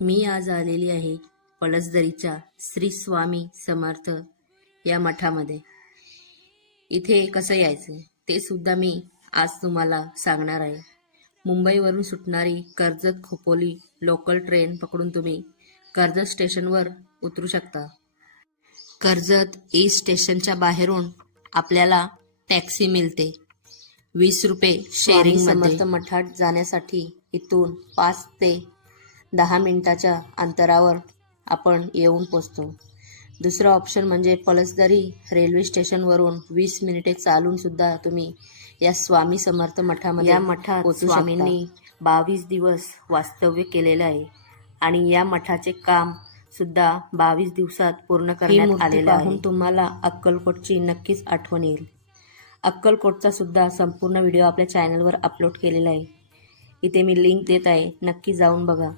मी आज आलेली आहे पळसदरीच्या श्री स्वामी समर्थ या मठामध्ये। इथे कसं यायचं ते सुद्धा मी आज तुम्हाला सांगणार आहे। मुंबईवरून सुटणारी कर्जत खोपोली लोकल ट्रेन पकडून तुम्ही कर्जत स्टेशनवर उतरू शकता। कर्जत ईस्ट स्टेशनच्या बाहेरून आपल्याला टॅक्सी मिळते 20 रुपये शेअरिंग। समर्थ मठात जाण्यासाठी इथून 5 ते 10 मिनिटाच्या अंतरावर आपण येऊन पोचतो। दुसरा ऑप्शन म्हणजे पळसदरी रेल्वे स्टेशनवरून 20 मिनिटे चालून सुद्धा तुम्ही या स्वामी समर्थ मठामध्ये या मठात स्वामींनी 22 दिवस वास्तव्य केलेलं आहे आणि या मठाचे काम सुद्धा 22 दिवसात पूर्ण करण्यात आलेलं आहे। तुम्हाला अक्कलकोटची नक्कीच आठवण येईल। अक्कलकोटचा सुद्धा संपूर्ण व्हिडिओ आपल्या चॅनलवर अपलोड केलेला आहे। इथे मी लिंक देत आहे, नक्की जाऊन बघा।